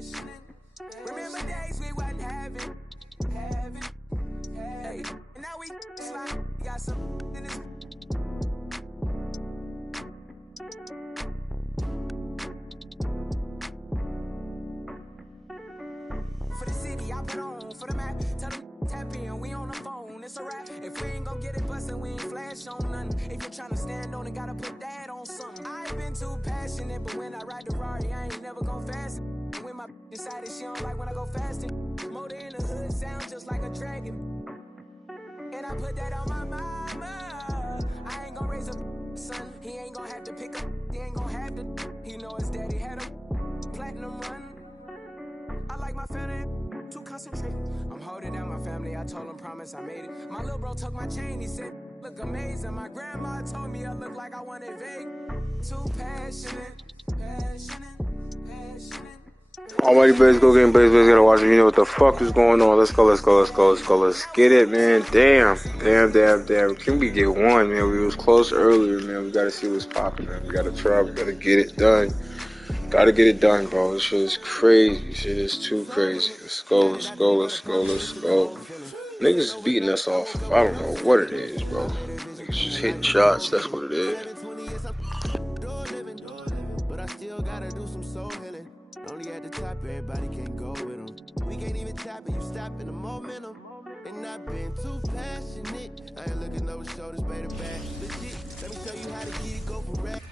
Remember days we wasn't having. Hey, and now we slide. We got some in this. For the city, I put on for the map. Tell them tap in, we on the phone. It's a wrap. If we ain't gon' get it bustin', we ain't flash on nothing. If you're tryna stand on it, gotta put that on something. I ain't been too passionate, but when I ride the Rari, I ain't never gon' fast. When my decided she don't like when I go fasting. Motor in the hood sound just like a dragon. And I put that on my mama. I ain't gon' raise a son. He ain't gon' have to pick up. He ain't gon' have to. He know his daddy had a platinum run. I like my family to concentrate. I'm holding down my family. I told him promise I made it. My little bro took my chain. He said look amazing. My grandma told me I look like I wanted vague. Too passionate. Almighty Blaze, go game, Blaze, gotta watch it. You know what the fuck is going on. Let's go. Let's get it, man. Damn. Can we get one, man? We was close earlier, man. We gotta see what's popping, man. We gotta try, we gotta get it done. Gotta get it done, bro. This shit is crazy. Shit is too crazy. Let's go. Niggas is beating us off. I don't know what it is, bro. Niggas just hitting shots. That's what it is. Only at the top, everybody can't go with them. We can't even tap it, you stopping the momentum. And I've been too passionate. I ain't looking over shoulders, baby, back. Legit, let me show you how to get it, go for rap.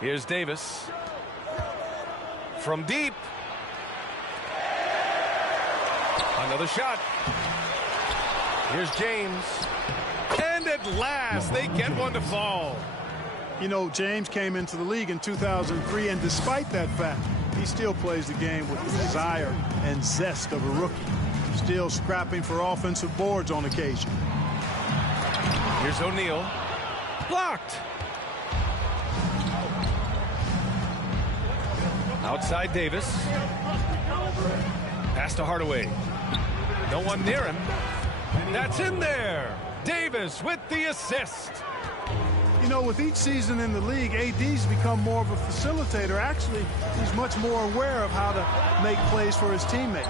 Here's Davis from deep. Another shot. Here's James. And at last, they get one to fall. You know, James came into the league in 2003, and despite that fact, he still plays the game with the desire and zest of a rookie. Still scrapping for offensive boards on occasion. Here's O'Neal. Blocked. Outside Davis. Pass to Hardaway. No one near him. That's in there. Davis with the assist. You know, with each season in the league, AD's become more of a facilitator. Actually, he's much more aware of how to make plays for his teammates.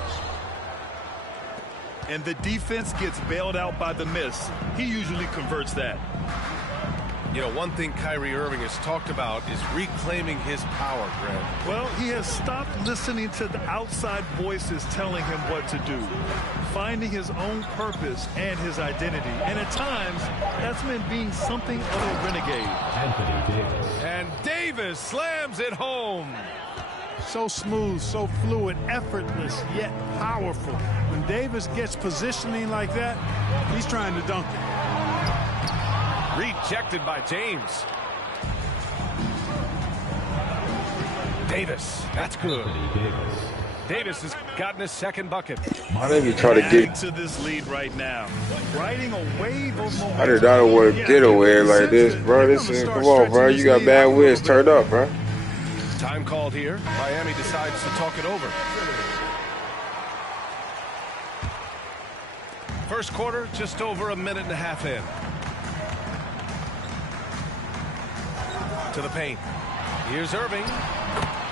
And the defense gets bailed out by the miss. He usually converts that. You know, one thing Kyrie Irving has talked about is reclaiming his power, Greg. Well, he has stopped listening to the outside voices telling him what to do, finding his own purpose and his identity. And at times, that's meant being something of a renegade. And Davis slams it home. So smooth, so fluid, effortless, yet powerful. When Davis gets positioning like that, he's trying to dunk it. Rejected by James. Davis, that's good. Davis has gotten his second bucket. Why did he try to get to this lead right now? Riding a wave of momentum. I did not want to get away like this, bro. Come on, bro. You got bad whiz. Turn up, bro. Time called here. Miami decides to talk it over. First quarter, just over a minute and a half in. To the paint. Here's Irving.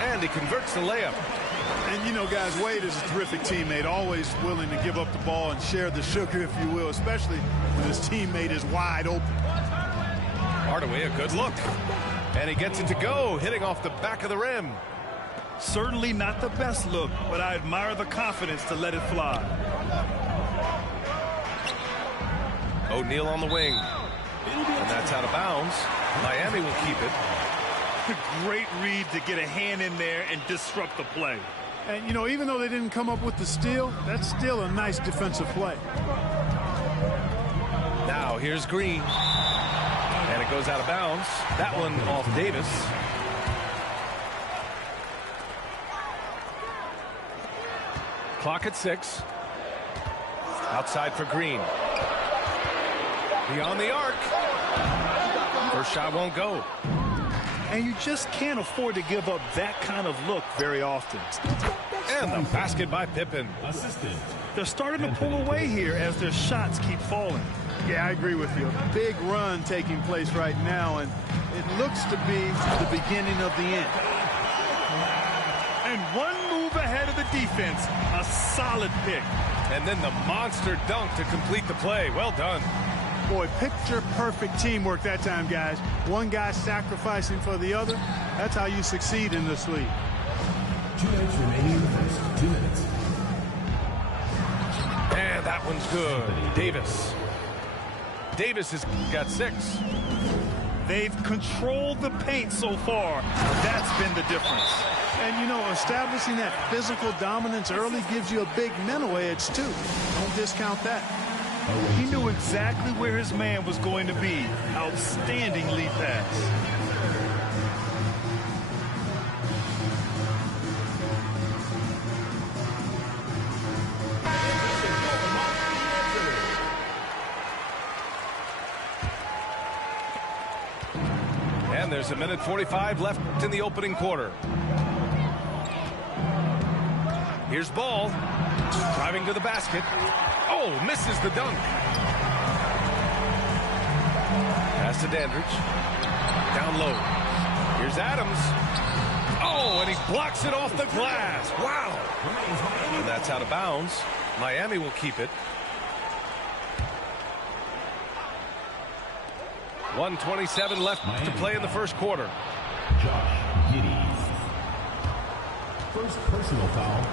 And he converts the layup. And you know, guys, Wade is a terrific teammate, always willing to give up the ball and share the sugar, if you will, especially when his teammate is wide open. Hardaway, a good look. And he gets it to go, hitting off the back of the rim. Certainly not the best look, but I admire the confidence to let it fly. O'Neal on the wing. And that's out of bounds. Miami will keep it. Great read to get a hand in there and disrupt the play. And, you know, even though they didn't come up with the steal, that's still a nice defensive play. Now here's Green. And it goes out of bounds. That one off Davis. Clock at 6. Outside for Green. Beyond the arc. First shot won't go. And you just can't afford to give up that kind of look very often. And the basket by Pippen. They're starting to pull away here as their shots keep falling. Yeah, I agree with you. A big run taking place right now, and it looks to be the beginning of the end. And one move ahead of the defense. A solid pick. And then the monster dunk to complete the play. Well done. Boy, picture-perfect teamwork that time, guys. One guy sacrificing for the other. That's how you succeed in this league. 2 minutes remaining in the first. 2 minutes. And that one's good. Davis has got 6. They've controlled the paint so far. That's been the difference. And, you know, establishing that physical dominance early gives you a big mental edge, too. Don't discount that. He knew exactly where his man was going to be. Outstanding lead pass. And there's 1:45 left in the opening quarter. Here's Ball. Driving to the basket. Oh, misses the dunk. Pass to Dandridge. Down low. Here's Adams. Oh, and he blocks it off the glass. Wow. And that's out of bounds. Miami will keep it. 1:27 left to play in the first quarter. Josh Giddey. First personal foul.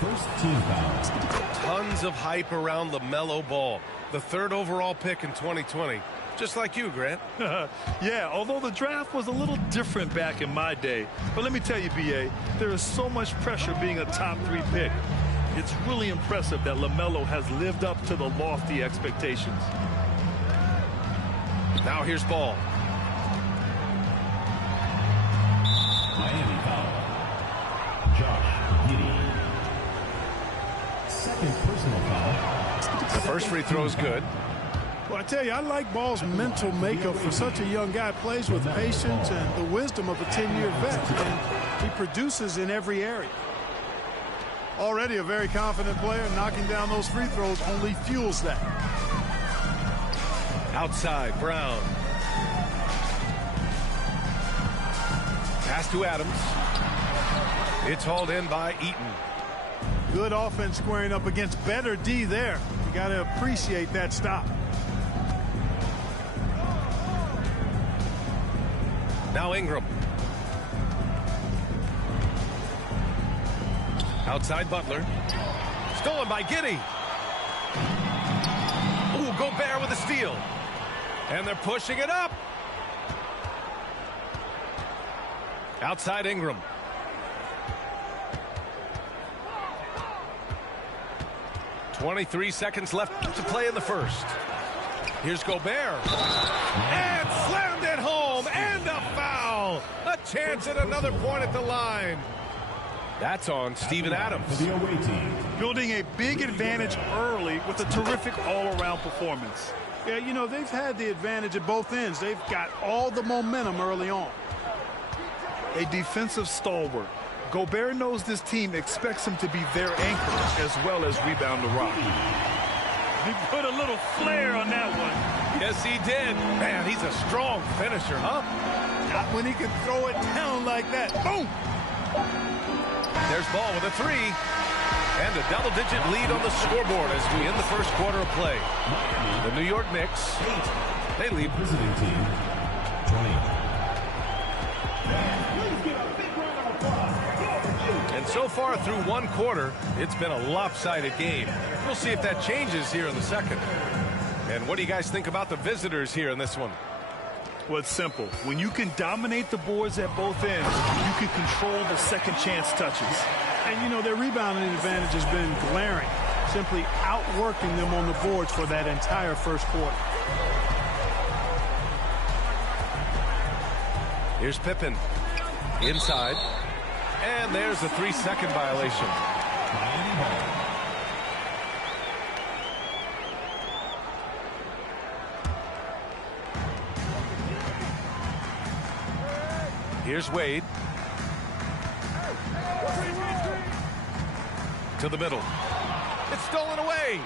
First team foul. Tons of hype around LaMelo Ball, the 3rd overall pick in 2020. Just like you, Grant. Yeah, although the draft was a little different back in my day. But let me tell you, B.A., there is so much pressure being a top 3 pick. It's really impressive that LaMelo has lived up to the lofty expectations. Now here's Ball. Miami foul. Josh Giddey. Second personal foul. The first free throw is good. Well, I tell you, I like Ball's mental makeup for such a young guy. Plays with patience and the wisdom of a 10-year vet, and he produces in every area. Already a very confident player, knocking down those free throws only fuels that. Outside, Brown. Pass to Adams. It's hauled in by Eaton. Good offense squaring up against better D there. You got to appreciate that stop. Now Ingram. Outside Butler. Stolen by Giddey. Ooh, Gobert with a steal. And they're pushing it up. Outside Ingram. .23 seconds left to play in the first. Here's Gobert. And slammed it home. And a foul. A chance at another point at the line. That's on Steven Adams. The away team. Building a big advantage early with a terrific all-around performance. Yeah, you know, they've had the advantage at both ends. They've got all the momentum early on. A defensive stalwart. Gobert knows this team expects him to be their anchor as well as rebound the rock. He put a little flair on that one. Yes, he did. Man, he's a strong finisher, huh? Not when he can throw it down like that. Boom! There's Ball with a 3. And a double-digit lead on the scoreboard as we end the first quarter of play. The New York Knicks, they lead. Visiting team 20. And so far through one quarter, it's been a lopsided game. We'll see if that changes here in the second. And what do you guys think about the visitors here in this one? Well, it's simple. When you can dominate the boards at both ends, you can control the second chance touches. And, you know, their rebounding advantage has been glaring, simply outworking them on the boards for that entire first quarter. Here's Pippen. Inside. And there's a 3-second violation. Miami ball. Here's Wade. To the middle. It's stolen away.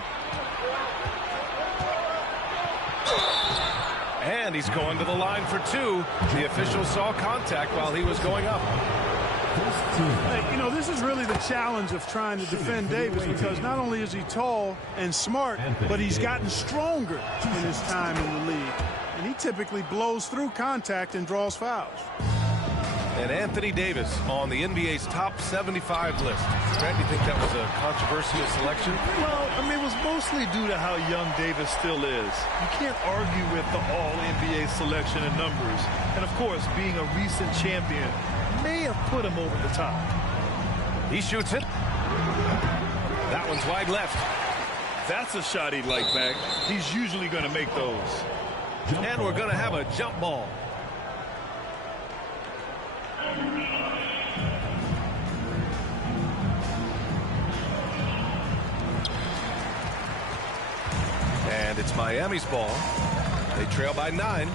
And he's going to the line for two. The official saw contact while he was going up. Hey, you know, this is really the challenge of trying to defend Davis, because not only is he tall and smart, but he's gotten stronger in his time in the league. And he typically blows through contact and draws fouls. And Anthony Davis on the NBA's top 75 list. Brad, do you think that was a controversial selection? Well, I mean, it was mostly due to how young Davis still is. You can't argue with the all-NBA selection and numbers. And, of course, being a recent champion may have put him over the top. He shoots it. That one's wide left. That's a shot he'd like back. He's usually going to make those. And we're going to have a jump ball. And it's Miami's ball. They trail by 9.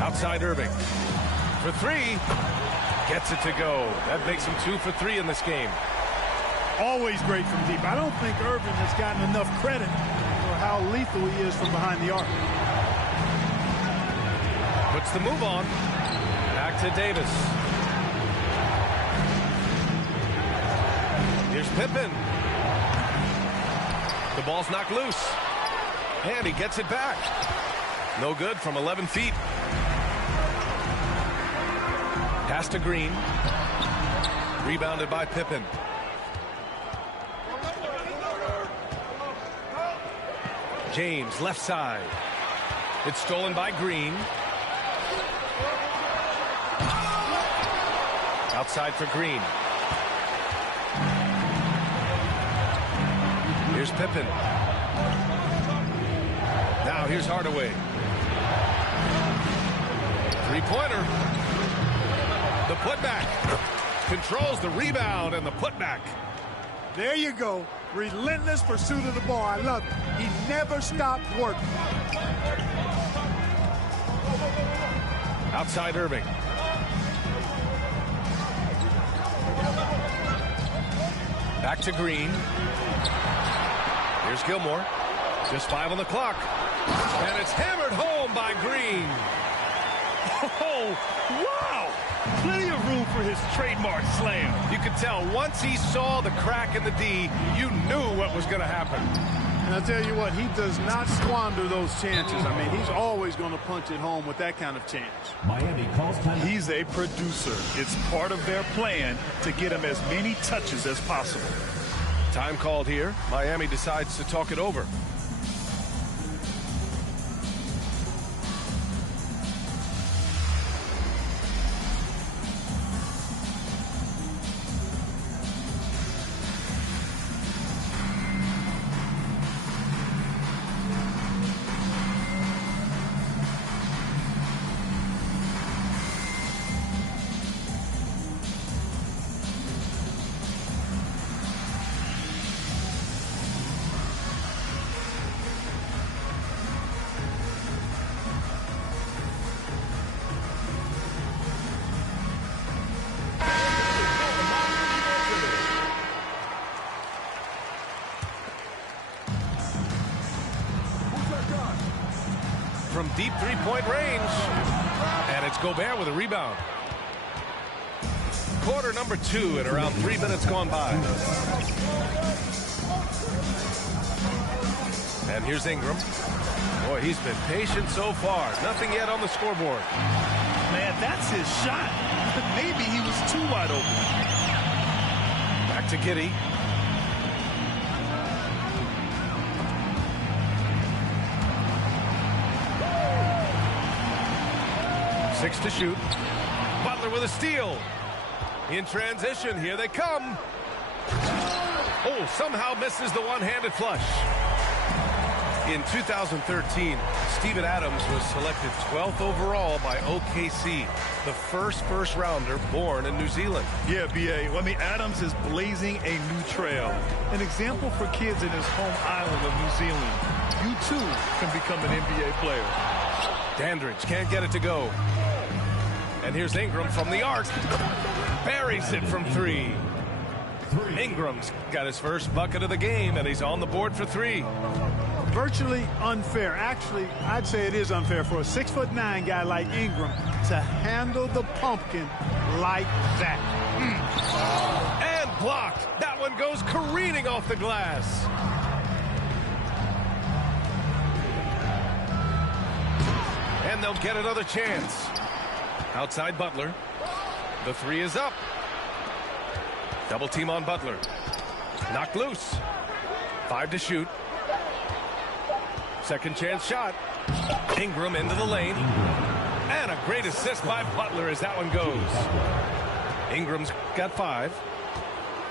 Outside Irving. For 3. Gets it to go. That makes him 2 for 3 in this game. Always great from deep. I don't think Irving has gotten enough credit for how lethal he is from behind the arc. Puts the move on. Back to Davis. Here's Pippen. The ball's knocked loose. And he gets it back. No good from 11 feet. Pass to Green. Rebounded by Pippen. James, left side. It's stolen by Green. Outside for Green. Here's Pippen. Now here's Hardaway. Three-pointer. The putback. Controls the rebound and the putback. There you go. Relentless pursuit of the ball. I love it. He never stopped working. Outside Irving. Back to Green. Here's Gilmore. Just 5 on the clock. And it's hammered home by Green. Oh, wow! Plenty of room for his trademark slam. You could tell once he saw the crack in the D, you knew what was going to happen. And I'll tell you what, he does not squander those chances. I mean, he's always going to punch it home with that kind of chance. Miami calls time. He's a producer. It's part of their plan to get him as many touches as possible. Time called here. Miami decides to talk it over. From deep three-point range. And it's Gobert with a rebound. Quarter number 2 at around 3 minutes gone by. And here's Ingram. Boy, he's been patient so far. Nothing yet on the scoreboard. Man, that's his shot. Maybe he was too wide open. Back to Giddey. Six to shoot. Butler with a steal. In transition, here they come. Oh, somehow misses the one-handed flush. In 2013, Steven Adams was selected 12th overall by OKC, the first rounder born in New Zealand. Yeah, B.A. I mean, Adams is blazing a new trail. An example for kids in his home island of New Zealand. You, too, can become an NBA player. Dandridge can't get it to go. And here's Ingram from the arc. Buries it from three. Ingram's got his first bucket of the game, and he's on the board for three. Virtually unfair. Actually, I'd say it is unfair for a 6'9" guy like Ingram to handle the pumpkin like that. And blocked. That one goes careening off the glass. And they'll get another chance. Outside Butler. The three is up. Double team on Butler. Knocked loose. 5 to shoot. Second chance shot. Ingram into the lane. And a great assist by Butler as that one goes. Ingram's got 5.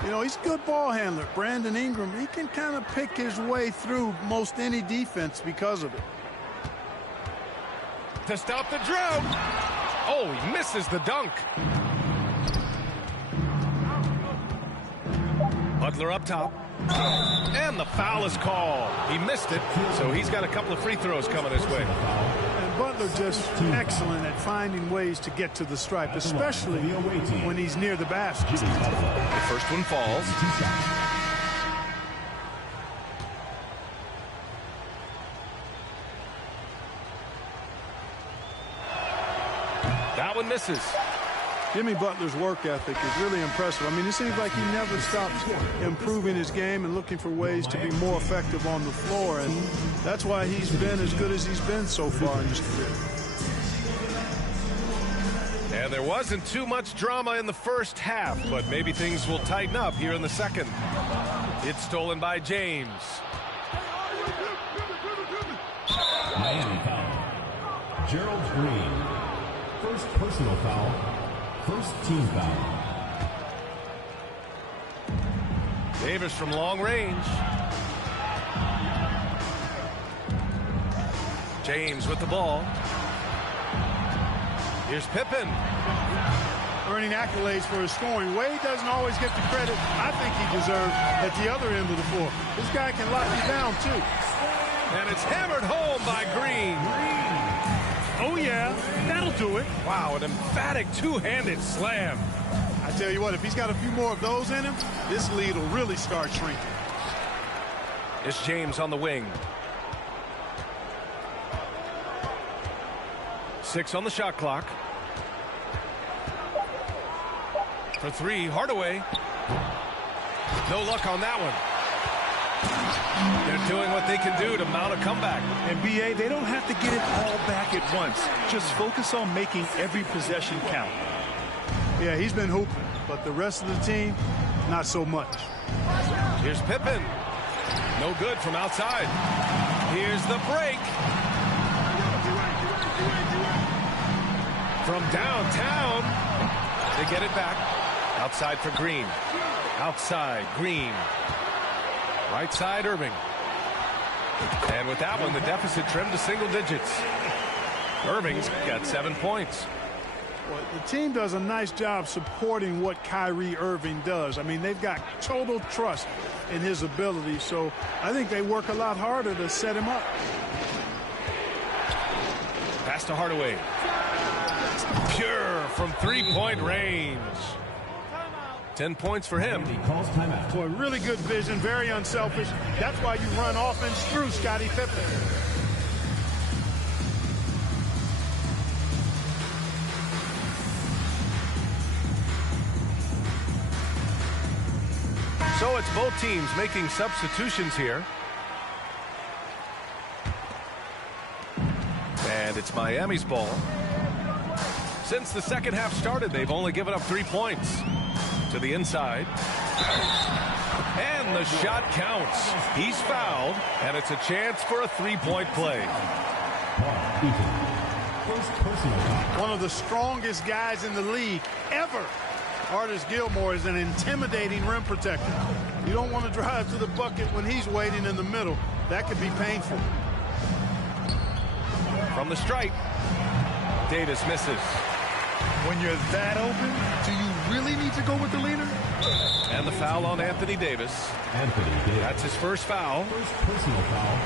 You know, he's a good ball handler. Brandon Ingram, he can kind of pick his way through most any defense because of it. To stop the drought. Oh, he misses the dunk. Butler up top. And the foul is called. He missed it, so he's got a couple of free throws coming his way. And Butler just excellent at finding ways to get to the stripe, especially when he's near the basket. The first one falls. That one misses. Jimmy Butler's work ethic is really impressive. I mean, it seems like he never stops improving his game and looking for ways to be more effective on the floor, and that's why he's been as good as he's been so far in his career. And there wasn't too much drama in the first half, but maybe things will tighten up here in the second. It's stolen by James. Miami foul. Gerald Green. First personal foul. First team foul. Davis from long range. James with the ball. Here's Pippen. Earning accolades for his scoring. Wade doesn't always get the credit I think he deserves at the other end of the floor. This guy can lock you down, too. And it's hammered home by Green. Oh, yeah, that'll do it. Wow, an emphatic two-handed slam. I tell you what, if he's got a few more of those in him, this lead will really start shrinking. It's James on the wing. 6 on the shot clock. For 3, Hardaway. No luck on that one. They're doing what they can do to mount a comeback. And B.A., they don't have to get it all back at once. Just focus on making every possession count. Yeah, he's been hooping, but the rest of the team, not so much. Here's Pippen. No good from outside. Here's the break. From downtown. They get it back. Outside for Green. Outside, Green. Right side, Irving. And with that one, the deficit trimmed to single digits. Irving's got 7 points. Well, the team does a nice job supporting what Kyrie Irving does. I mean, they've got total trust in his ability, so I think they work a lot harder to set him up. Pass to Hardaway. Pure from three-point range. 10 points for him. He calls timeout. Boy, really good vision, very unselfish. That's why you run offense through Scottie Pippen. So it's both teams making substitutions here. And it's Miami's ball. Since the second half started, they've only given up 3 points. To the inside. And the shot counts. He's fouled, and it's a chance for a three-point play. First personal foul. One of the strongest guys in the league ever. Artis Gilmore is an intimidating rim protector. You don't want to drive to the bucket when he's waiting in the middle. That could be painful. From the stripe, Davis misses. When you're that open, do you really need to go with the leader? And the foul on Anthony Davis. Anthony Davis. That's his first foul. First personal foul.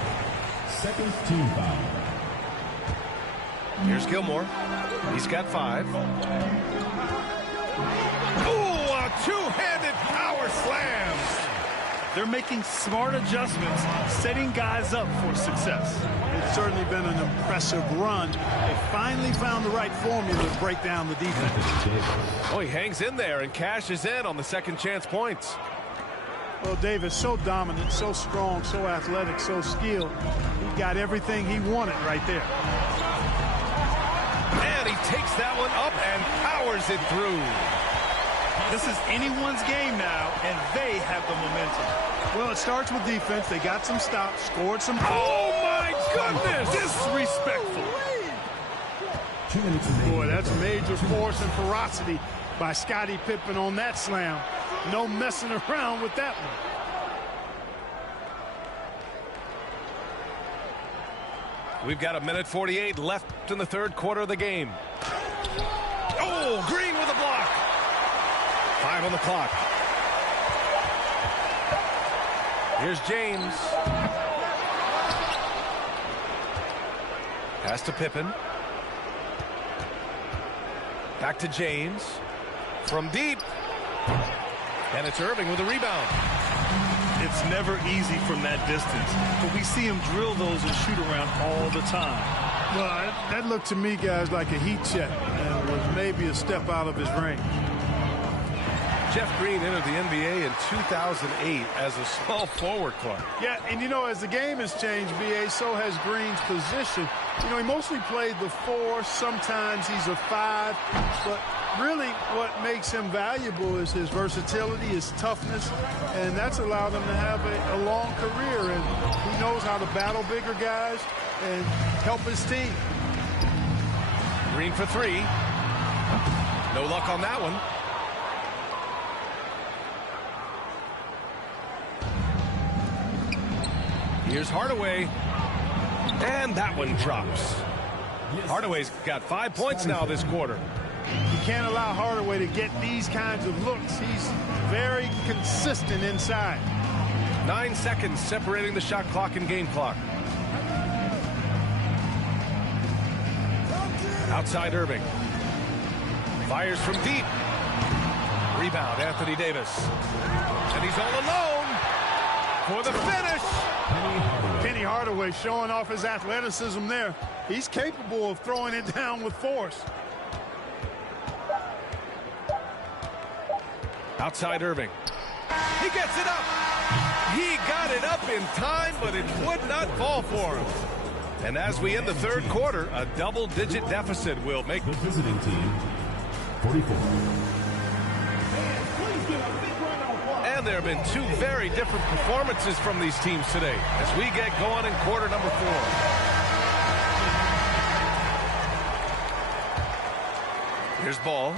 Second team foul. Here's Gilmore. He's got 5. Ooh, a two-handed power slam. They're making smart adjustments, setting guys up for success. It's certainly been an impressive run. They finally found the right formula to break down the defense. Oh, he hangs in there and cashes in on the second chance points. Well, Davis, so dominant, so strong, so athletic, so skilled. He got everything he wanted right there. And he takes that one up and powers it through. This is anyone's game now, and they have the momentum. Well, it starts with defense. They got some stops, scored some. Oh, my goodness! Disrespectful. 2 minutes remaining. Boy, that's major force and ferocity by Scottie Pippen on that slam. No messing around with that one. We've got 1:48 left in the third quarter of the game. Oh, Green with a block. 5 on the clock. Here's James. Pass to Pippen. Back to James. From deep. And it's Irving with a rebound. It's never easy from that distance, but we see him drill those and shoot around all the time. Well, that looked to me, guys, like a heat check and was maybe a step out of his range. Jeff Green entered the NBA in 2008 as a small forward, Clark. Yeah, and you know, as the game has changed, B.A., so has Green's position. You know, he mostly played the 4. Sometimes he's a 5. But really what makes him valuable is his versatility, his toughness, and that's allowed him to have a long career. And he knows how to battle bigger guys and help his team. Green for 3. No luck on that one. Here's Hardaway. And that one drops. Hardaway's got 5 points now this quarter. You can't allow Hardaway to get these kinds of looks. He's very consistent inside. 9 seconds separating the shot clock and game clock. Outside Irving. Fires from deep. Rebound, Anthony Davis. And he's all alone for the finish. Penny Hardaway showing off his athleticism there. He's capable of throwing it down with force. Outside Irving. He gets it up. He got it up in time, but it would not fall for him. And as we end the third quarter, a double-digit deficit will make The visiting team, 44. And there have been 2 very different performances from these teams today as we get going in quarter number 4. Here's Ball.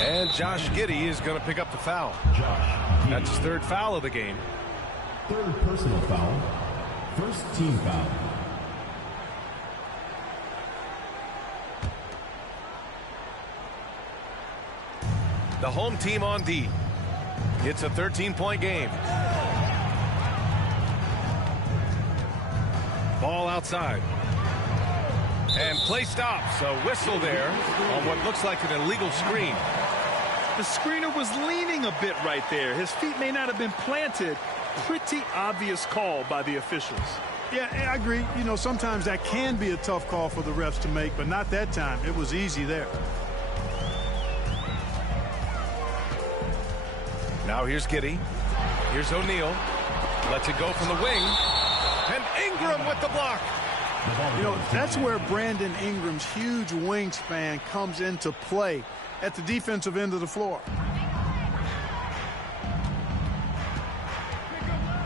And Josh Giddey is going to pick up the foul. That's his 3rd foul of the game. 3rd personal foul. First team foul. The home team on D. It's a 13-point game. Ball outside. And play stops. A whistle there on what looks like an illegal screen. The screener was leaning a bit right there. His feet may not have been planted. Pretty obvious call by the officials. Yeah, I agree. You know, sometimes that can be a tough call for the refs to make, but not that time. It was easy there. Now here's Giddey. Here's O'Neal. Lets it go from the wing. And Ingram with the block. You know, that's where Brandon Ingram's huge wingspan comes into play at the defensive end of the floor.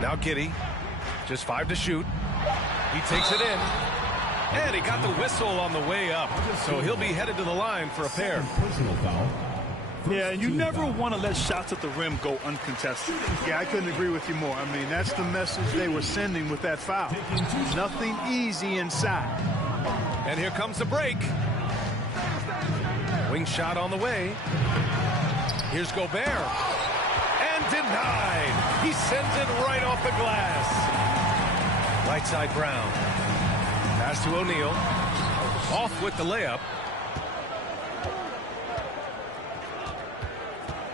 Now Giddey. Just 5 to shoot. He takes it in. And he got the whistle on the way up. So he'll be headed to the line for a pair. Personal foul. Yeah, and you never want to let shots at the rim go uncontested. Yeah, I couldn't agree with you more. I mean, that's the message they were sending with that foul. Nothing easy inside. And here comes the break. Wing shot on the way. Here's Gobert. And denied. He sends it right off the glass. Right side Brown. Pass to O'Neal. Off with the layup.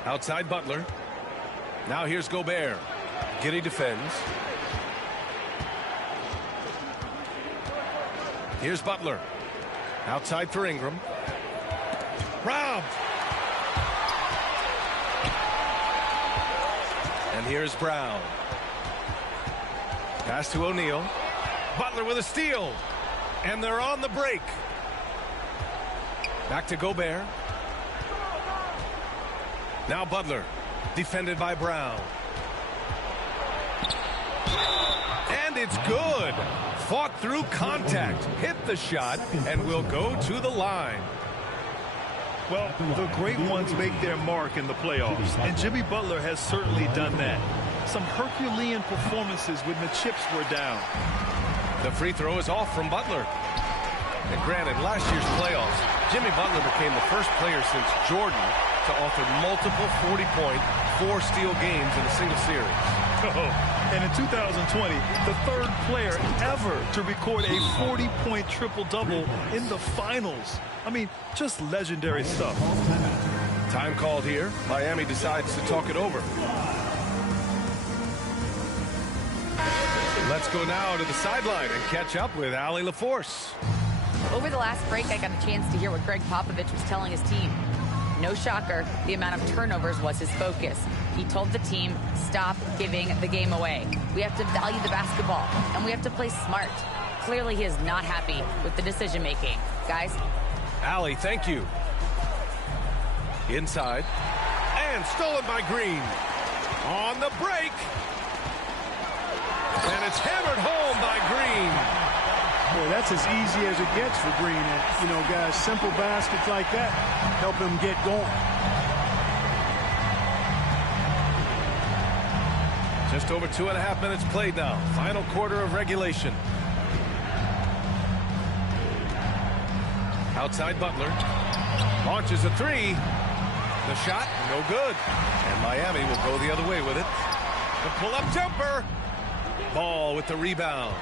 Outside Butler. Now here's Gobert. Giddey defends. Here's Butler. Outside for Ingram. Robbed. And here's Brown. Pass to O'Neal. Butler with a steal. And they're on the break. Back to Gobert. Now Butler, defended by Brown. And it's good. Fought through contact, hit the shot, and will go to the line. Well, the great ones make their mark in the playoffs, and Jimmy Butler has certainly done that. Some Herculean performances when the chips were down. The free throw is off from Butler. And granted, last year's playoffs, Jimmy Butler became the first player since Jordan to offer multiple 40-point, 4-steal games in a single series. And in 2020, the third player ever to record a 40-point triple-double in the finals. I mean, just legendary stuff. Time called here. Miami decides to talk it over. Let's go now to the sideline and catch up with Allie LaForce. Over the last break, I got a chance to hear what Greg Popovich was telling his team. No shocker, the amount of turnovers was his focus. He told the team, stop giving the game away. We have to value the basketball, and we have to play smart. Clearly, he is not happy with the decision-making. Guys? Allie, thank you. Inside. And stolen by Green. On the break. And it's hammered home by Green. Boy, that's as easy as it gets for Green. And, you know, guys, simple baskets like that help him get going. Just over 2.5 minutes played now. Final quarter of regulation. Outside Butler. Launches a three. The shot, no good. And Miami will go the other way with it. The pull-up jumper. Ball with the rebound.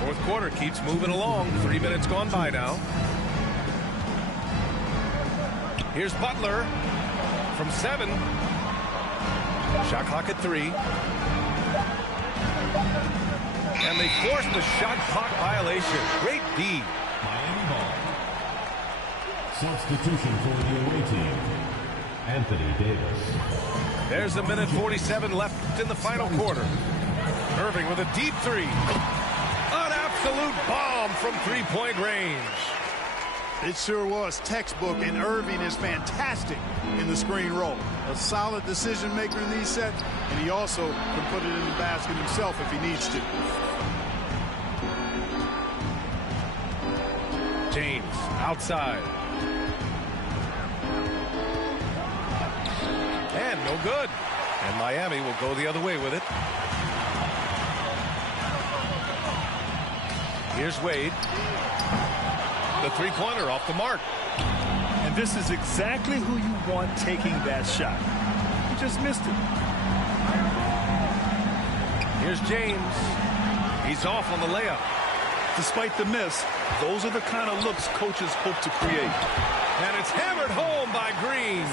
Fourth quarter keeps moving along. 3 minutes gone by now. Here's Butler from 7. Shot clock at 3. And they force the shot clock violation. Great D. Miami ball. Substitution for the away team, Anthony Davis. There's 1:47 left in the final quarter. Irving with a deep three. An absolute bomb from three-point range. It sure was textbook, and Irving is fantastic in the screen roll. A solid decision maker in these sets, and he also can put it in the basket himself if he needs to. James outside. And no good. And Miami will go the other way with it. Here's Wade. The three-pointer off the mark. And this is exactly who you want taking that shot. He just missed it. Here's James. He's off on the layup. Despite the miss, those are the kind of looks coaches hope to create. And it's hammered home by Green.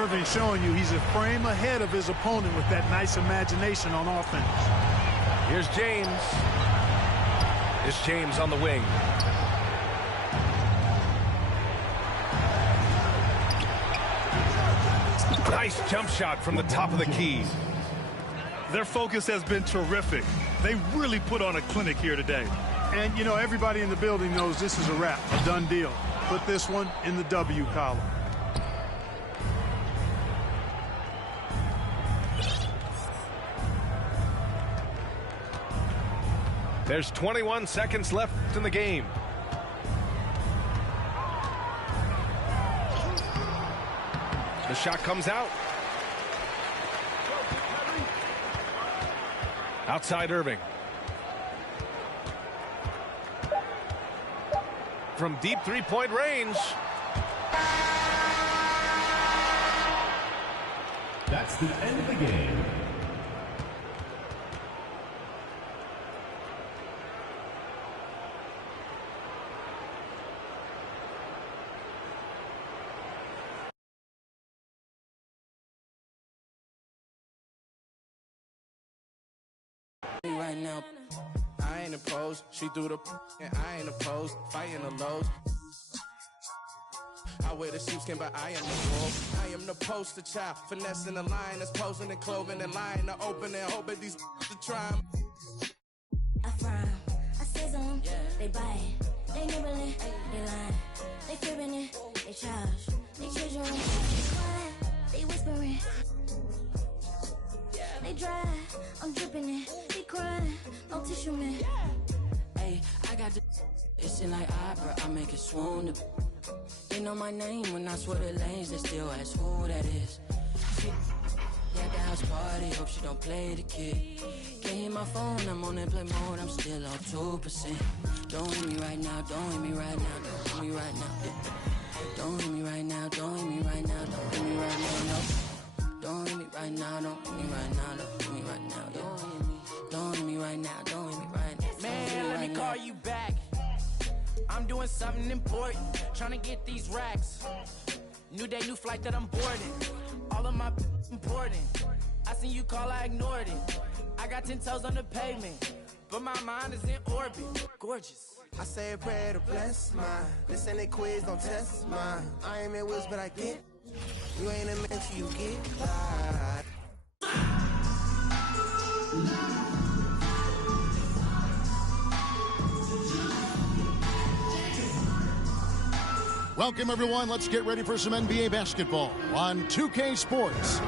Irving showing you he's a frame ahead of his opponent with that nice imagination on offense. Here's James. It's James on the wing. Nice jump shot from the top of the key. Their focus has been terrific. They really put on a clinic here today. And, you know, everybody in the building knows this is a wrap, a done deal. Put this one in the W column. There's 21 seconds left in the game. The shot comes out. Outside Irving. From deep three-point range. That's the end of the game. Right now, I ain't opposed. She threw the and I ain't opposed. Fighting the lows. I wear the sheepskin, but I am the wolf. I am the poster child, finessing the line that's posing and clothing and lying to open and hoping these to try. I frown, I sizzle them, they bite, they nibbling, they lying, they fibbing it, they charge, they children, they quiet, they whispering. They dry, I'm dripping it, they crying, no tissue man. Hey, I got the it's in like opera, I make it swoon. They know my name when I swear the lanes, they still ask who that is. She at the house party, hope she don't play the kid. Can't hear my phone, I'm on airplane mode, I'm still on 2%. Don't hit me right now, don't hit me right now, don't hit me right now. Don't hit me right now, don't hit me right now, don't hit me right now, no. Don't hit me right now, don't hit me right now, don't hit me right now, don't hit me right now, don't hit me right now. Man, let me call you back. I'm doing something important, trying to get these racks. New day, new flight that I'm boarding. All of my important. I seen you call, I ignored it. I got 10 toes on the pavement, but my mind is in orbit. Gorgeous. I say a prayer to bless mine. This ain't a quiz, don't test mine. I ain't in wheels, but I get. You ain't a man till you get by. Welcome, everyone. Let's get ready for some NBA basketball on 2K Sports.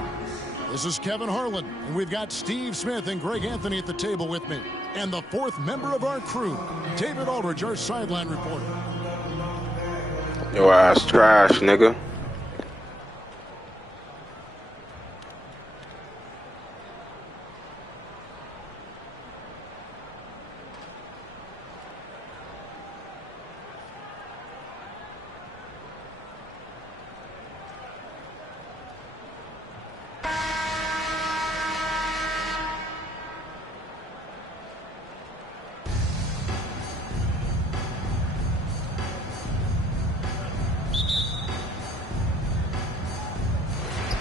This is Kevin Harlan, and we've got Steve Smith and Greg Anthony at the table with me. And the fourth member of our crew, David Aldridge, our sideline reporter. Your ass trash, nigga.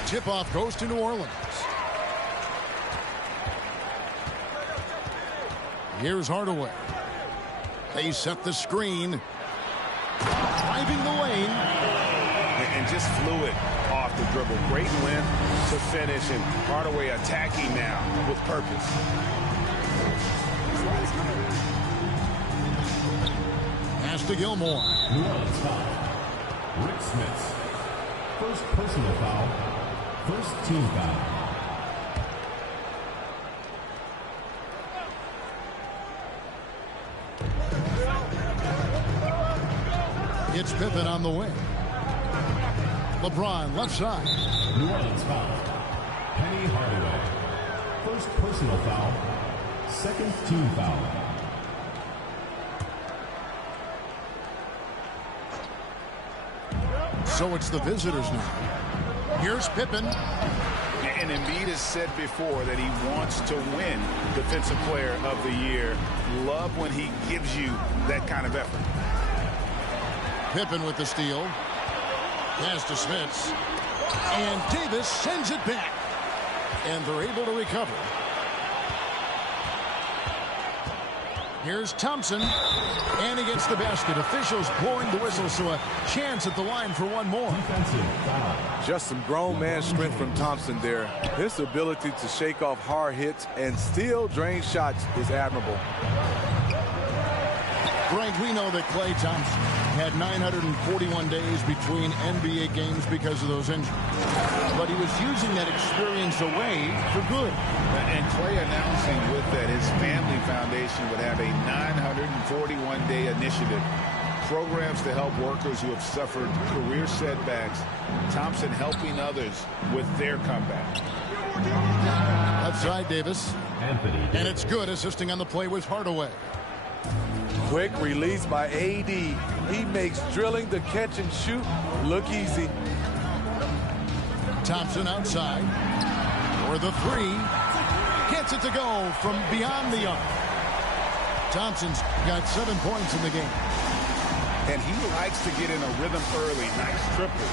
Tip-off goes to New Orleans. Here's Hardaway. They set the screen. Driving the lane. And just fluid off the dribble. Great length to finish, and Hardaway attacking now with purpose. Pass to Gilmore. New Orleans foul. Rick Smith. First personal foul. First team foul. It's Pippen on the wing. LeBron left side. New Orleans foul. Penny Hardaway. First personal foul. Second team foul. So it's the visitors now. Here's Pippen. And Embiid has said before that he wants to win Defensive Player of the Year. Love when he gives you that kind of effort. Pippen with the steal. Pass to Smith. And Davis sends it back. And they're able to recover. Here's Thompson. And he gets the basket. Officials blowing the whistle, so a chance at the line for one more. Just some grown man strength from Thompson there. His ability to shake off hard hits and still drain shots is admirable. Greg, we know that Klay Thompson had 941 days between NBA games because of those injuries. But he was using that experience away for good. And Klay announcing with that his family foundation would have a 941-day initiative. Programs to help workers who have suffered career setbacks. Thompson helping others with their comeback. Left side, Davis. And it's good. Assisting on the play was Hardaway. Quick release by AD. He makes drilling the catch and shoot look easy. Thompson outside for the three. Gets it to go from beyond the arc. Thompson's got 7 points in the game. And he likes to get in a rhythm early. Nice triple.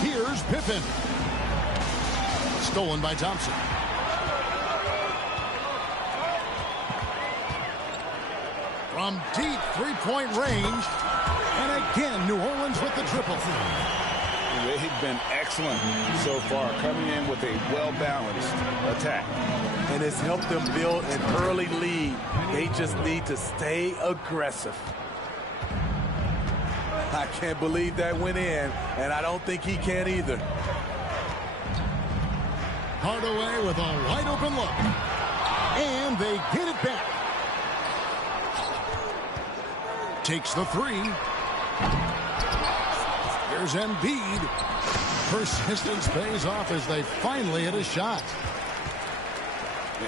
Here's Pippen. Stolen by Thompson. From deep three-point range. And again, New Orleans with the triple. They've been excellent so far, coming in with a well-balanced attack. And it's helped them build an early lead. They just need to stay aggressive. I can't believe that went in, and I don't think he can either. Hardaway with a wide-open look. And they get it back. Takes the three. Here's Embiid. Persistence pays off as they finally hit a shot.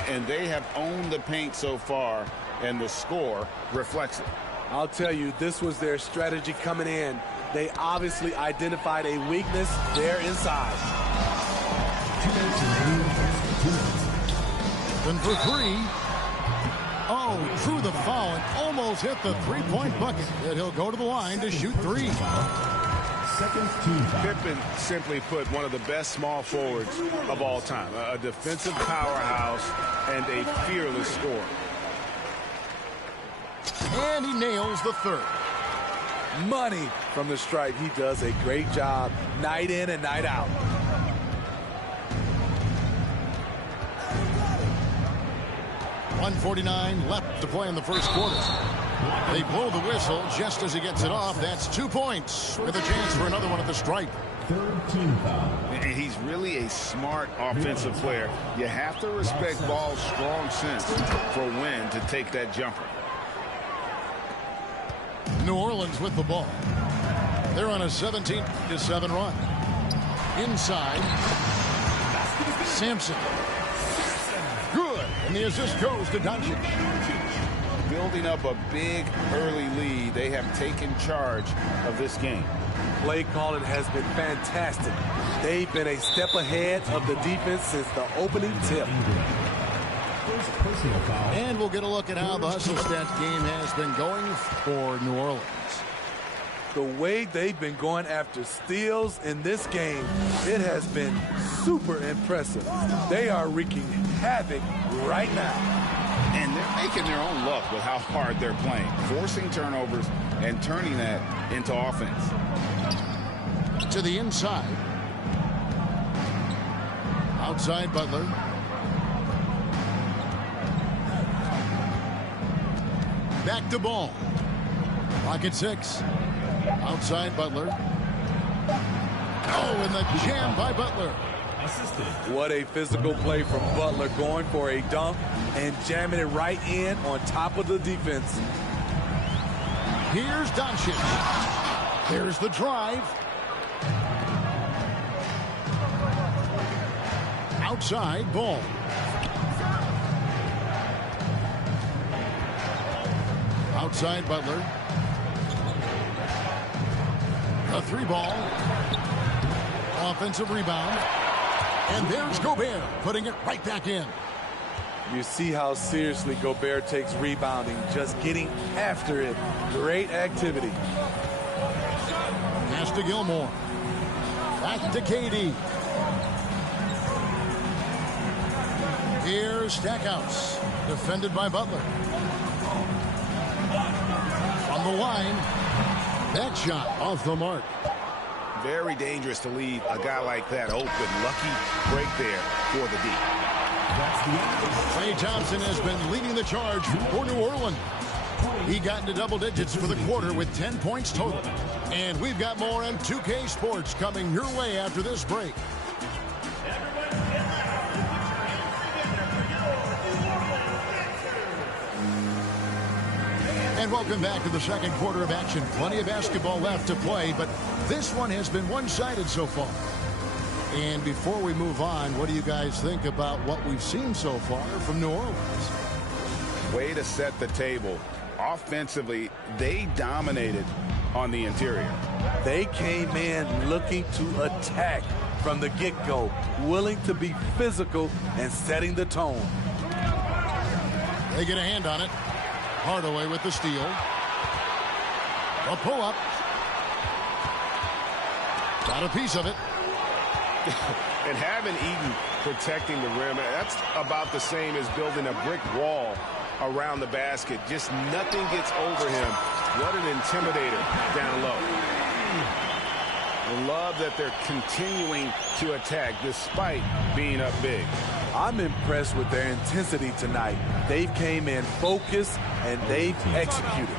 And they have owned the paint so far, and the score reflects it. I'll tell you, this was their strategy coming in. They obviously identified a weakness there inside. Then for three. Oh, drew the foul and almost hit the three-point bucket. And he'll go to the line to shoot three. Pippen, simply put, one of the best small forwards of all time. A defensive powerhouse and a fearless scorer. And he nails the third. Money from the stripe. He does a great job night in and night out. .149 left to play in the first quarter. They blow the whistle just as he gets it off. That's 2 points with a chance for another one at the stripe. Third team foul. And he's really a smart offensive player. You have to respect Ball's strong sense for when to take that jumper. New Orleans with the ball. They're on a 17-7 run. Inside. Sampson. Good. And the assist goes to Doncic. Building up a big early lead, they have taken charge of this game. Play calling has been fantastic. They've been a step ahead of the defense since the opening tip. And we'll get a look at how the hustle stats game has been going for New Orleans. The way they've been going after steals in this game, it has been super impressive. They are wreaking havoc right now. And they're making their own luck with how hard they're playing, forcing turnovers and turning that into offense. To the inside. Outside Butler. Back to Ball. Pocket 6. Outside Butler. Oh, and the jam by Butler. What a physical play from Butler, going for a dunk and jamming it right in on top of the defense. Here's Doncic. Here's the drive. Outside Ball. Outside Butler. A three ball. Offensive rebound. And there's Gobert putting it right back in. You see how seriously Gobert takes rebounding, just getting after it. Great activity. Pass to Gilmore. Back to KD. Here's Stackhouse. Defended by Butler. From the line. That shot off the mark. Very dangerous to leave a guy like that open. Lucky break there for the D. Klay Thompson has been leading the charge for New Orleans. He got into double digits for the quarter with 10 points total. And we've got more on 2K Sports coming your way after this break. And welcome back to the second quarter of action. Plenty of basketball left to play, but this one has been one-sided so far. And before we move on, what do you guys think about what we've seen so far from New Orleans? Way to set the table. Offensively, they dominated on the interior. They came in looking to attack from the get-go, willing to be physical and setting the tone. They get a hand on it. Hardaway with the steal. A pull-up. Got a piece of it. And having Eaton protecting the rim, that's about the same as building a brick wall around the basket. Just nothing gets over him. What an intimidator down low. I love that they're continuing to attack despite being up big. I'm impressed with their intensity tonight. They've came in focused and they've executed.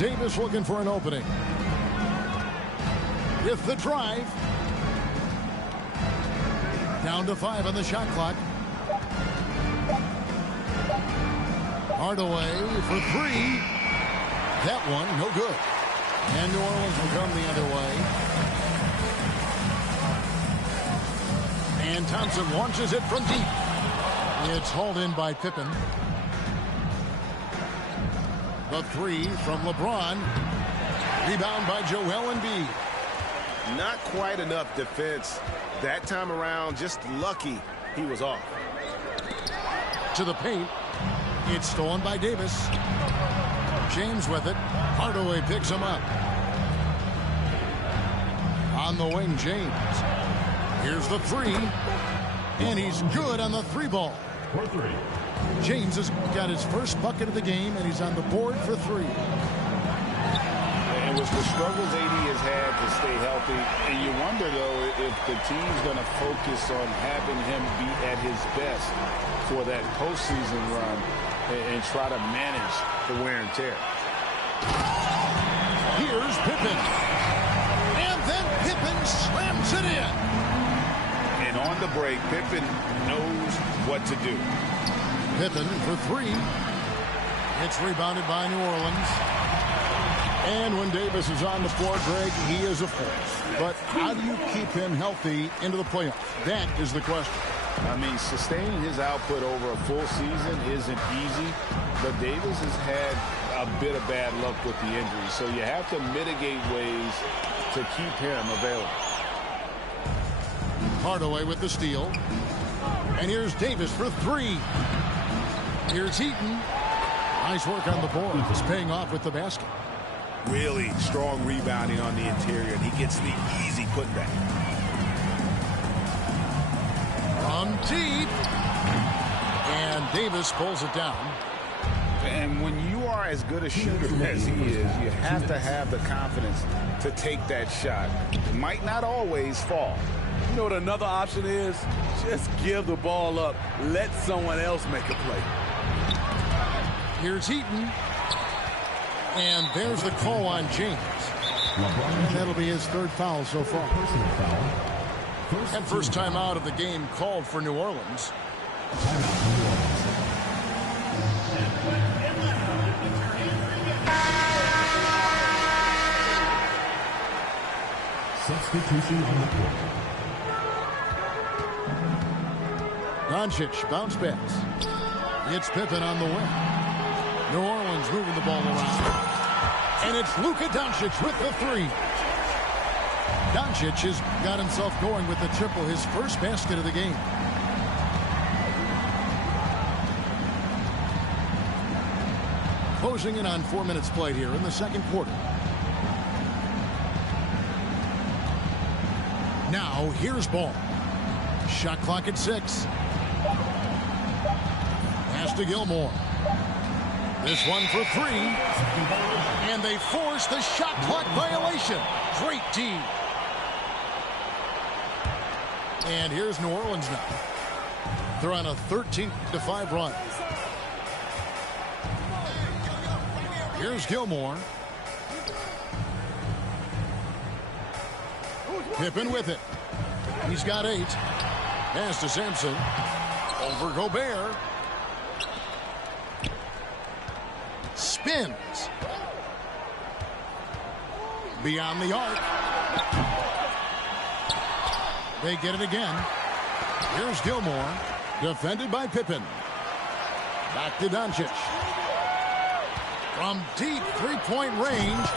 Davis looking for an opening. With the drive. Down to 5 on the shot clock. Hardaway for 3. That one, no good. And New Orleans will come the other way. And Thompson launches it from deep. It's hauled in by Pippen. The 3 from LeBron. Rebound by Joel Embiid. Not quite enough defense that time around. Just lucky he was off. To the paint. It's stolen by Davis. James with it. Hardaway picks him up. On the wing, James. Here's the 3. And he's good on the 3 ball. For 3. James has got his first bucket of the game, and he's on the board for 3. And with the struggles AD has had to stay healthy, and you wonder, though, if the team's going to focus on having him be at his best for that postseason run and try to manage the wear and tear. Here's Pippen. And then Pippen slams it in. And on the break, Pippen knows what to do. Pippen for 3. It's rebounded by New Orleans. And when Davis is on the floor, Greg, he is a force. But how do you keep him healthy into the playoffs? That is the question. I mean, sustaining his output over a full season isn't easy, but Davis has had a bit of bad luck with the injury, so you have to mitigate ways to keep him available. Hardaway with the steal. And here's Davis for 3. Here's Eaton. Nice work on the board. He's paying off with the basket. Really strong rebounding on the interior, and he gets the easy putback. From deep. And Davis pulls it down. And when you are as good a shooter as he is, you have to have the confidence to take that shot. It might not always fall. You know what another option is? Just give the ball up. Let someone else make a play. Here's Heaton. And there's the call on James. And that'll be his third foul so far. And first time out of the game called for New Orleans. Substitution on the court. Doncic bounce pass. It's Pippen on the wing. New Orleans moving the ball around. And it's Luka Doncic with the three. Doncic has got himself going with the triple, his first basket of the game. Closing in on 4 minutes played here in the second quarter. Now here's ball. Shot clock at 6. Pass to Gilmore. This one for 3. And they force the shot clock violation. Great D. And here's New Orleans now. They're on a 13-5 run. Here's Gilmore. Pippen with it. He's got 8. Pass to Sampson. Over Gobert. Spins. Beyond the arc. They get it again. Here's Gilmore. Defended by Pippen. Back to Doncic. From deep three-point range.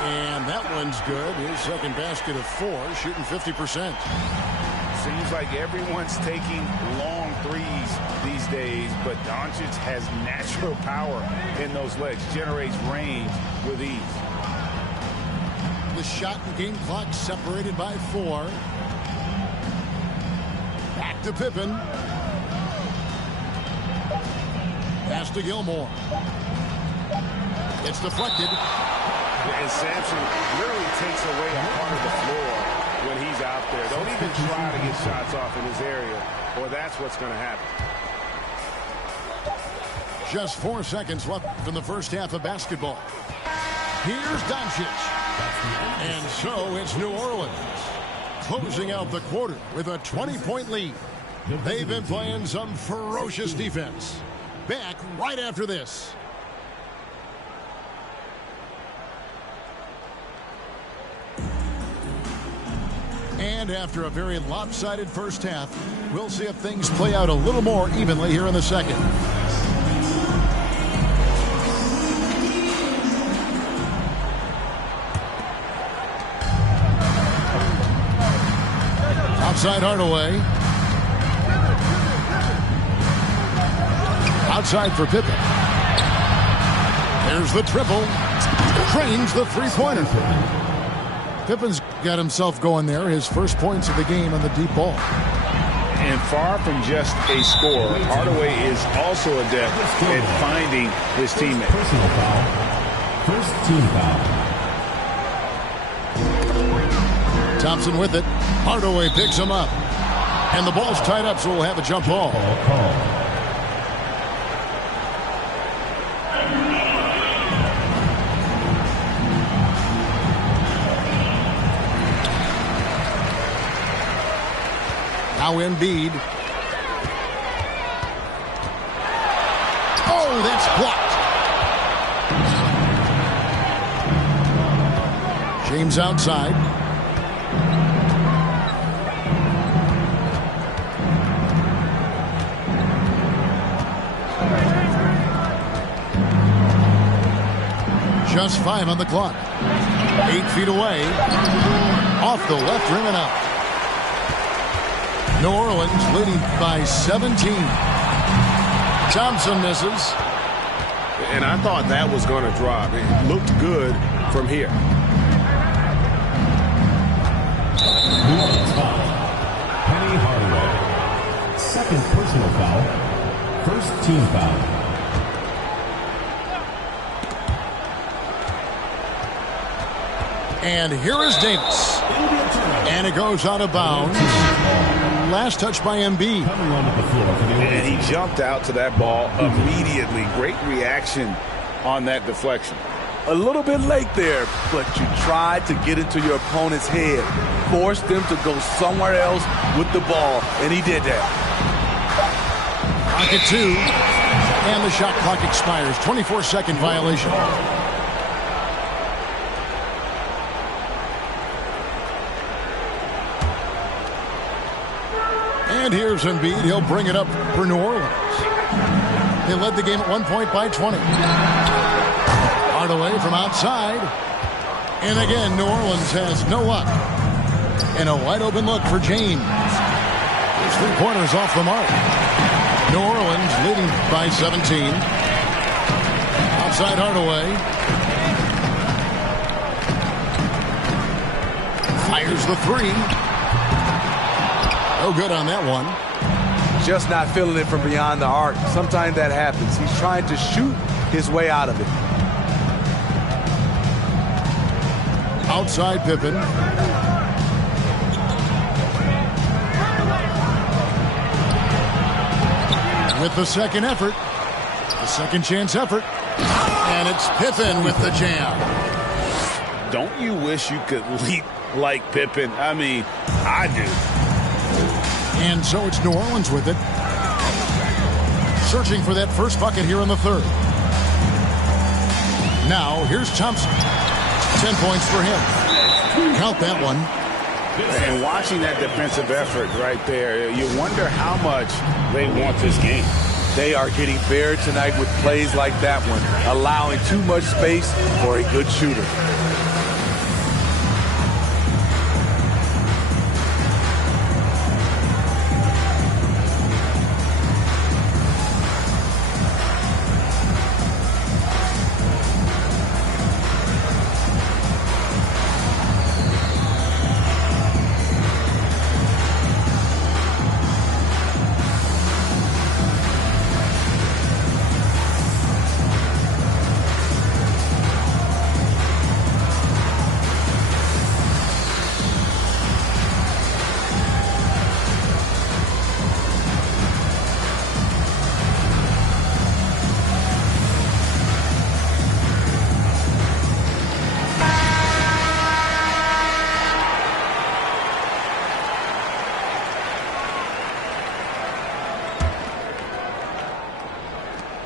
And that one's good. His second basket of 4, shooting 50%. Seems like everyone's taking long threes these days, but Doncic has natural power in those legs, generates range with ease. The shot and game clock separated by 4. Back to Pippen. Pass to Gilmore. It's deflected. And Sampson literally takes away a part of the floor when he's out there. Don't even try to get shots off in his area, or that's what's going to happen. Just 4 seconds left from the first half of basketball. Here's Doncic. And so it's New Orleans closing out the quarter with a 20-point lead. They've been playing some ferocious defense. Back right after this. And after a very lopsided first half, we'll see if things play out a little more evenly here in the second. Outside Hardaway. Outside for Pippen. There's the triple. Drains the three-pointer. Pippen's got himself going there. His first points of the game on the deep ball. And far from just a scorer, Hardaway is also adept at finding his teammates. Personal foul. First team foul. Thompson with it. Hardaway picks him up. And the ball's tied up, so we'll have a jump ball. Now Embiid. Oh, that's blocked. James outside. Just 5 on the clock. 8 feet away. Off the left rim and out. New Orleans leading by 17. Thompson misses. And I thought that was going to drop. It looked good from here. Penny Hardaway. Second personal foul. First team foul. And here is Davis. And it goes out of bounds. Last touch by Embiid. And he jumped out to that ball immediately. Great reaction on that deflection. A little bit late there, but you tried to get into your opponent's head. Force them to go somewhere else with the ball, and he did that. Pocket 2. And the shot clock expires. 24-second violation. And here's Embiid. He'll bring it up for New Orleans. They led the game at 1 point by 20. Hardaway from outside. And again, New Orleans has no luck. And a wide open look for James. His three-pointers off the mark. New Orleans leading by 17. Outside Hardaway. Fires the three. No good on that one. Just not feeling it from beyond the arc. Sometimes that happens. He's trying to shoot his way out of it. Outside Pippen. With the second effort. The second chance effort. And it's Pippen with the jam. Don't you wish you could leap like Pippen? I mean, I do. And so it's New Orleans with it. Searching for that first bucket here in the third. Now, here's Thompson. 10 points for him. Count that one. And watching that defensive effort right there, you wonder how much they want this game. They are getting buried tonight with plays like that one, allowing too much space for a good shooter.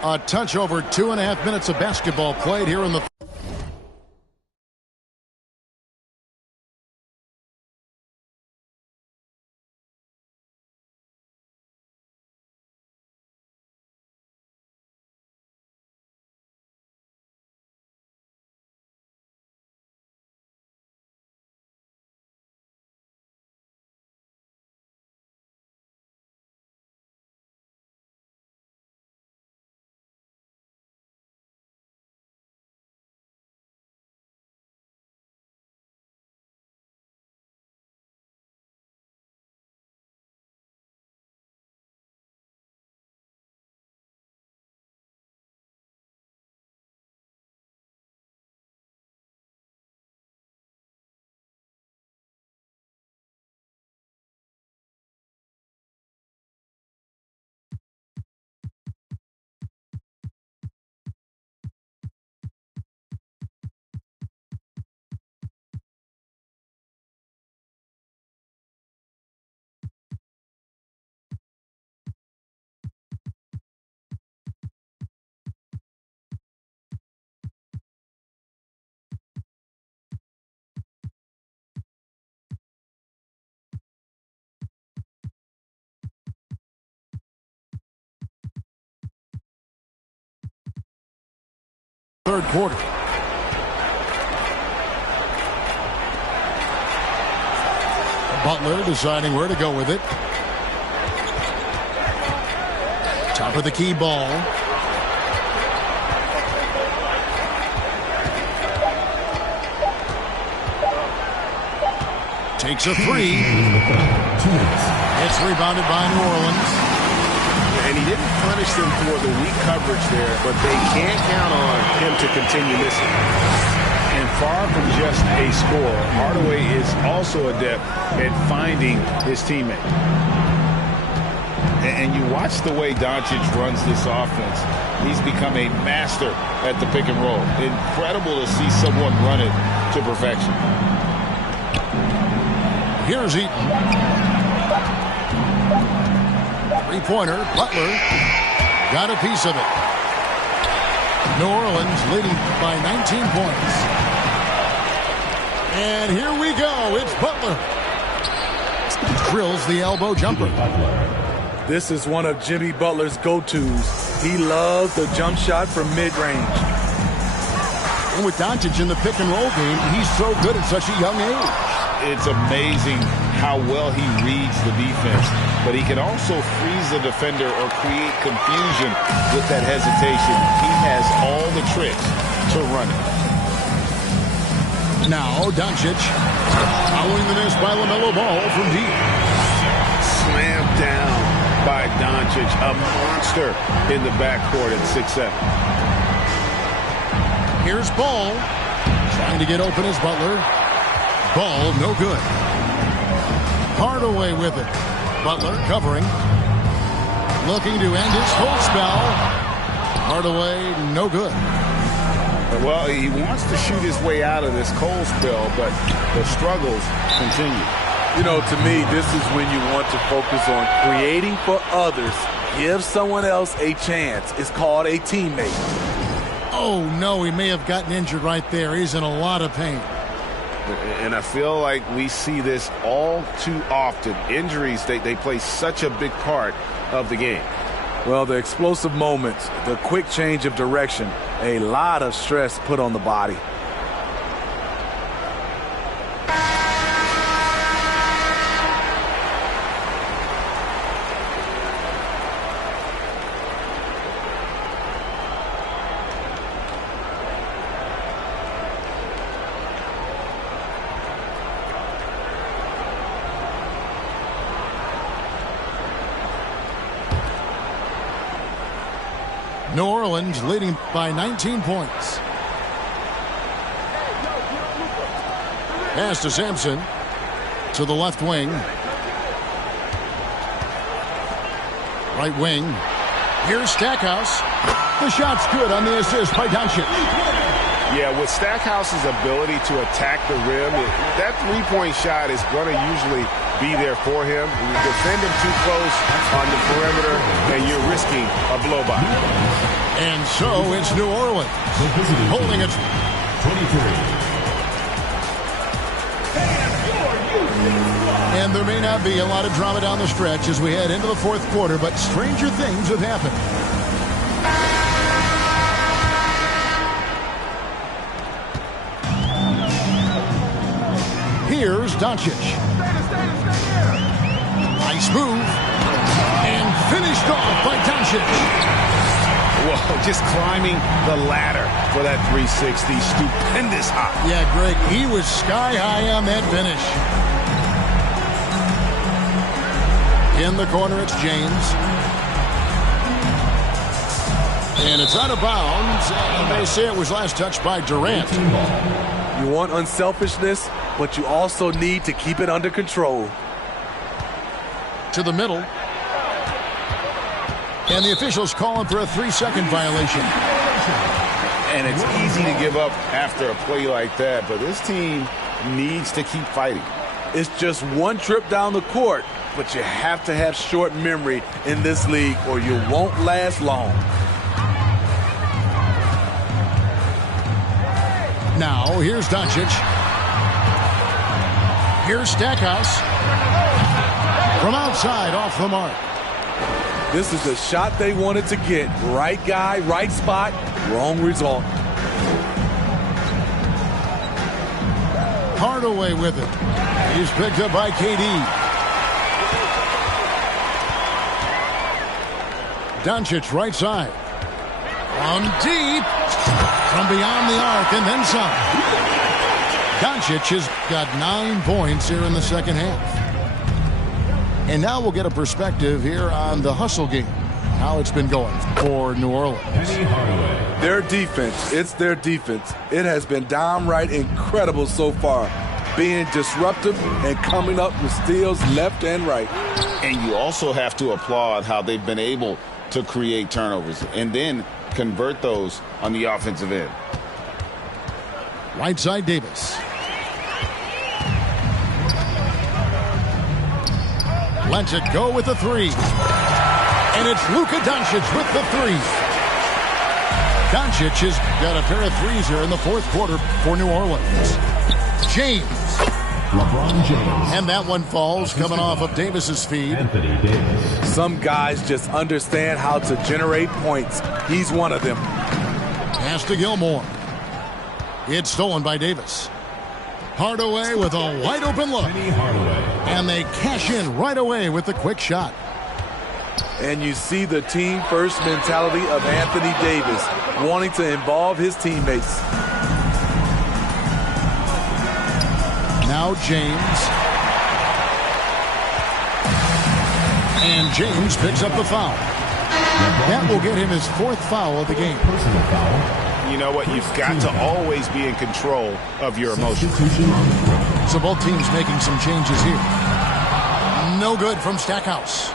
A touch over 2.5 minutes of basketball played here in the third quarter. Butler deciding where to go with it. Top of the key ball. Takes a three. It's rebounded by New Orleans. And he didn't punish them for the weak coverage there, but they can't count on him to continue missing. And far from just a scorer, Hardaway is also adept at finding his teammate. And you watch the way Doncic runs this offense. He's become a master at the pick and roll. Incredible to see someone run it to perfection. Here's Eaton. Three-pointer. Butler got a piece of it. New Orleans leading by 19 points. And here we go. It's Butler. Drills the elbow jumper. This is one of Jimmy Butler's go-tos. He loves the jump shot from mid-range. And with Doncic in the pick-and-roll game, he's so good at such a young age. It's amazing how well he reads the defense, but he can also freeze the defender or create confusion with that hesitation. He has all the tricks to run it. Now, Doncic following the miss by LaMelo Ball from deep. Slammed down by Doncic, a monster in the backcourt at 6'7". Here's Ball trying to get open as Butler. Ball no good. Hardaway with it. Butler covering. Looking to end his cold spell. Hardaway no good. Well, he wants to shoot his way out of this cold spell, but the struggles continue. You know, to me, this is when you want to focus on creating for others. Give someone else a chance. It's called a teammate. Oh, no, he may have gotten injured right there. He's in a lot of pain. And I feel like we see this all too often. Injuries, they play such a big part of the game. Well, the explosive moments, the quick change of direction, a lot of stress put on the body. New Orleans leading by 19 points. Pass to Sampson. To the left wing. Right wing. Here's Stackhouse. The shot's good on the assist by Doncic. Yeah, with Stackhouse's ability to attack the rim, that three-point shot is going to usually be there for him. You defend him too close on the perimeter, and you're risking a blow-by. And so it's New Orleans holding it. 23. And there may not be a lot of drama down the stretch as we head into the fourth quarter, but stranger things have happened. Here's Doncic. Nice move. And finished off by Doncic. Whoa, just climbing the ladder for that 360. Stupendous hop. Yeah, Greg, he was sky high on that finish. In the corner, it's James. And it's out of bounds. And they say it was last touched by Durant. You want unselfishness, but you also need to keep it under control. To the middle. And the officials calling for a 3-second violation. And it's easy to give up after a play like that, but this team needs to keep fighting. It's just one trip down the court, but you have to have short memory in this league or you won't last long. Now, here's Doncic. Here's Stackhouse. From outside, off the mark. This is the shot they wanted to get. Right guy, right spot, wrong result. Hardaway with it. He's picked up by KD. Doncic right side. From deep. From beyond the arc and then some. Doncic has got 9 points here in the second half. And now we'll get a perspective here on the hustle game. how it's been going for New Orleans. Their defense, it's their defense. It has been downright incredible so far, being disruptive and coming up with steals left and right. And you also have to applaud how they've been able to create turnovers and then convert those on the offensive end. Right side, Davis. Lets it go with the three. And it's Luka Doncic with the three. Doncic has got a pair of threes here in the fourth quarter for New Orleans. James. LeBron James. And that one falls coming off of Davis's feed. Anthony Davis. Some guys just understand how to generate points. He's one of them. Pass to Gilmore. It's stolen by Davis. Hardaway with a wide open look. And they cash in right away with the quick shot. And you see the team first mentality of Anthony Davis, wanting to involve his teammates. Now James. And James picks up the foul. That will get him his fourth foul of the game. Personal foul. You know what? You've got to always be in control of your emotions. So both teams making some changes here. No good from Stackhouse.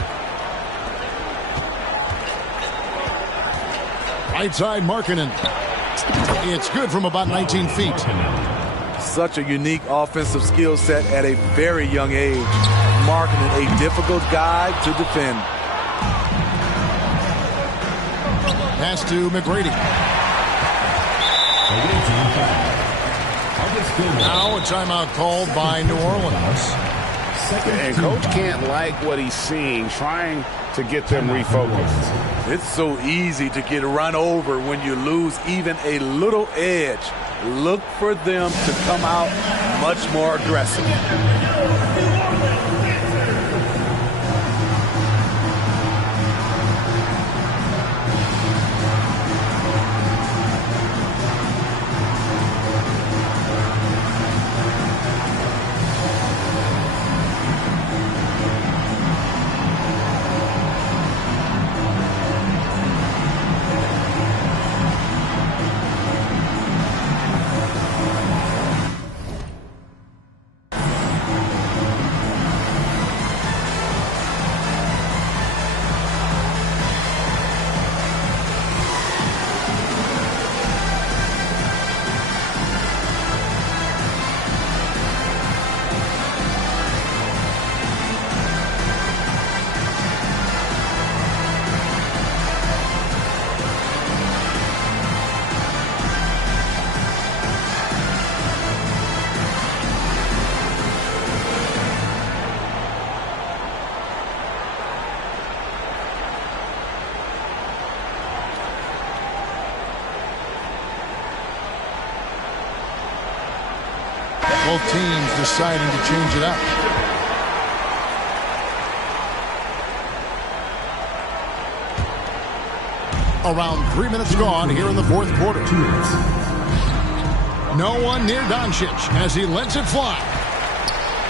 Right side, Markkanen. It's good from about 19 feet. Such a unique offensive skill set at a very young age. Markkanen, a difficult guy to defend. Pass to McGrady. Now a timeout called by New Orleans. And coach can't like what he's seeing, trying to get them refocused. It's so easy to get run over when you lose even a little edge. Look for them to come out much more aggressive. Both teams deciding to change it up. Around 3 minutes gone here in the fourth quarter. No one near Doncic as he lets it fly.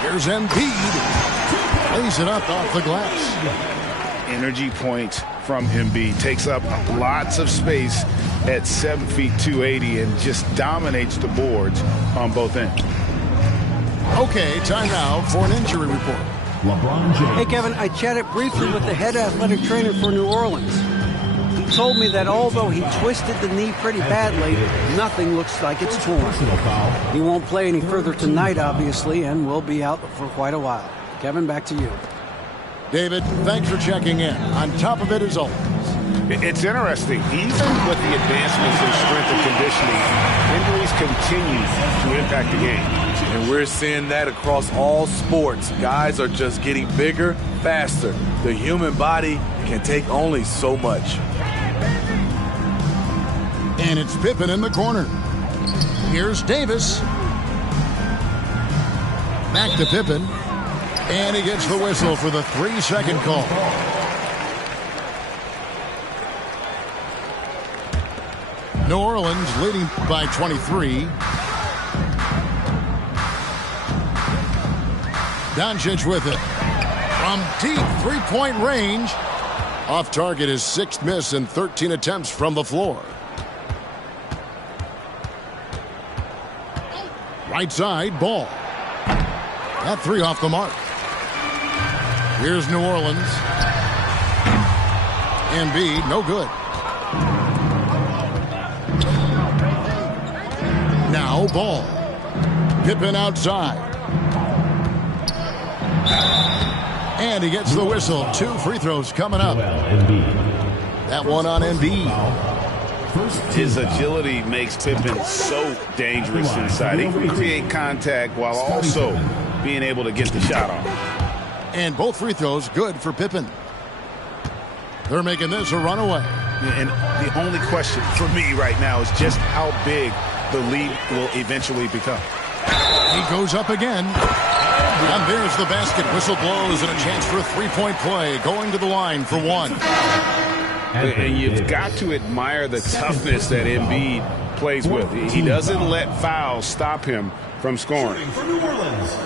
Here's Embiid. Lays it up off the glass. Energy point from Embiid. Takes up lots of space at 7 feet 280 and just dominates the boards on both ends. Okay, time now for an injury report. LeBron James. Hey, Kevin, I chatted briefly with the head athletic trainer for New Orleans. He told me that although he twisted the knee pretty badly, nothing looks like it's torn. He won't play any further tonight, obviously, and will be out for quite a while. Kevin, back to you. David, thanks for checking in. On top of it as always. It's interesting. Even with the advancements in strength and conditioning, injuries continue to impact the game. And we're seeing that across all sports. Guys are just getting bigger, faster. The human body can take only so much. And it's Pippen in the corner. Here's Davis. Back to Pippen. And he gets the whistle for the 3-second call. New Orleans leading by 23. Doncic with it. From deep three-point range. Off target, his 6th miss in 13 attempts from the floor. Right side, Ball. That 3 off the mark. Here's New Orleans. Embiid, no good. Now Ball. Pippen outside. And he gets the whistle. 2 free throws coming up. That one on Embiid. His agility makes Pippen so dangerous inside. He can create contact while also being able to get the shot off. And both free throws good for Pippen. They're making this a runaway. And the only question for me right now is just how big the lead will eventually become. He goes up again. And there's the basket. Whistle blows and a chance for a 3-point play. Going to the line for 1. And you've got to admire the toughness that Embiid plays with. He doesn't let fouls stop him from scoring. For New Orleans,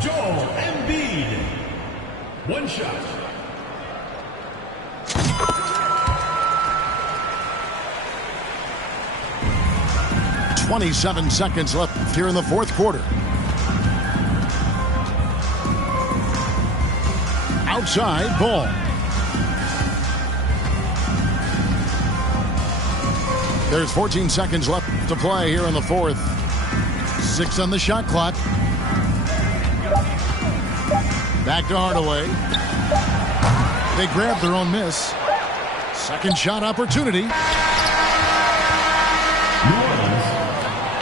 Joel Embiid. 1 shot. "27 seconds left here in the 4th quarter. Outside, Ball. There's 14 seconds left to play here in the 4th. 6 on the shot clock. Back to Hardaway. They grab their own miss. Second shot opportunity.